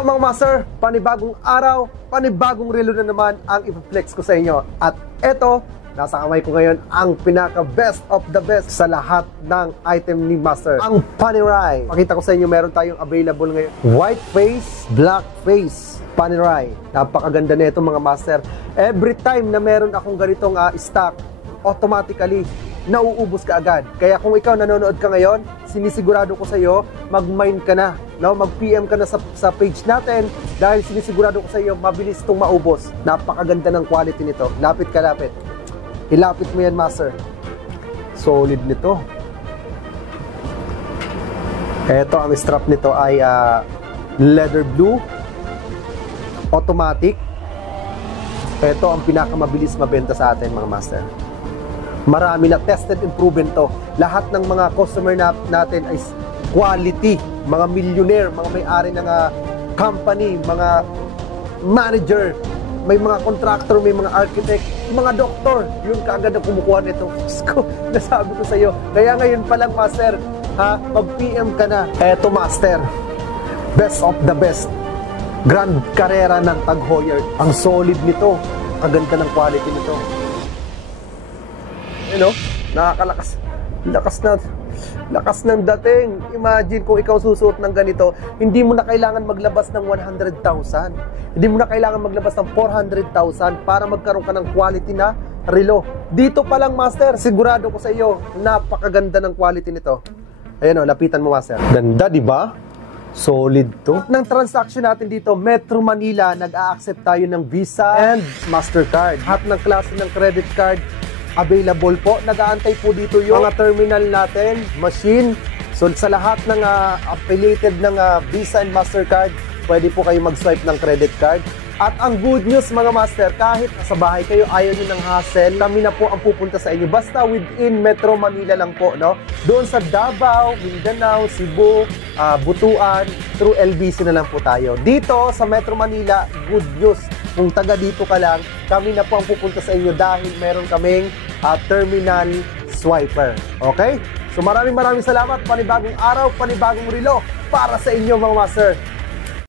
So mga master, panibagong araw, panibagong relo na naman ang ipaflex ko sa inyo. At eto, nasa kamay ko ngayon ang pinaka best of the best sa lahat ng item ni master, ang Panerai. Pakita ko sa inyo, meron tayong available ngayon, white face, black face Panerai. Napakaganda na ito mga master. Every time na meron akong ganitong stock, automatically nauubos ka agad. Kaya kung ikaw nanonood ka ngayon, sinisigurado ko sa iyo, mag-mine ka na, no? Mag-PM ka na sa page natin dahil sinisigurado ko sa iyo, mabilis itong maubos. Napakaganda ng quality nito. Lapit ka, lapit. Ilapit mo yan, master. Solid nito. Ito, ang strap nito ay leather blue, automatic. Ito ang pinakamabilis mabenta sa atin mga master. Marami na tested and proven to. Lahat ng mga customer natin ay quality. Mga millionaire, mga may-ari ng company, mga manager, may mga contractor, may mga architect, mga doktor. Yun kaagad na kumukuha nito. Nasabi ko sa iyo. Kaya ngayon pa lang master, mag-PM ka na. Eto master, best of the best. Grand Carrera ng Tag Heuer. Ang solid nito. Kaganda ng quality nito. You know, nakakalakas. Lakas ng dating. Imagine kung ikaw susuot ng ganito, hindi mo na kailangan maglabas ng 100,000. Hindi mo na kailangan maglabas ng 400,000 para magkaroon ka ng quality na relo. Dito pa lang master, sigurado ko sa iyo, napakaganda ng quality nito. Ayan o, lapitan mo master. Ganda, di ba? Solid to. Ng transaction natin dito, Metro Manila, nag-a-accept tayo ng Visa and Mastercard. Lahat ng klase ng credit card available po. Nag-aantay po dito yung mga terminal natin, machine. So sa lahat ng affiliated ng Visa and Mastercard, pwede po kayo mag-swipe ng credit card. At ang good news mga master, kahit sa bahay kayo, ayaw nyo ng hassle, kami na po ang pupunta sa inyo. Basta within Metro Manila lang po, no? Doon sa Davao, Mindanao, Cebu, Butuan, through LBC na lang po tayo. Dito sa Metro Manila, good news. Kung taga dito ka lang, kami na po ang pupunta sa inyo dahil meron kaming terminal swiper. Okay? So maraming salamat. Panibagong araw, panibagong relo para sa inyo mga master.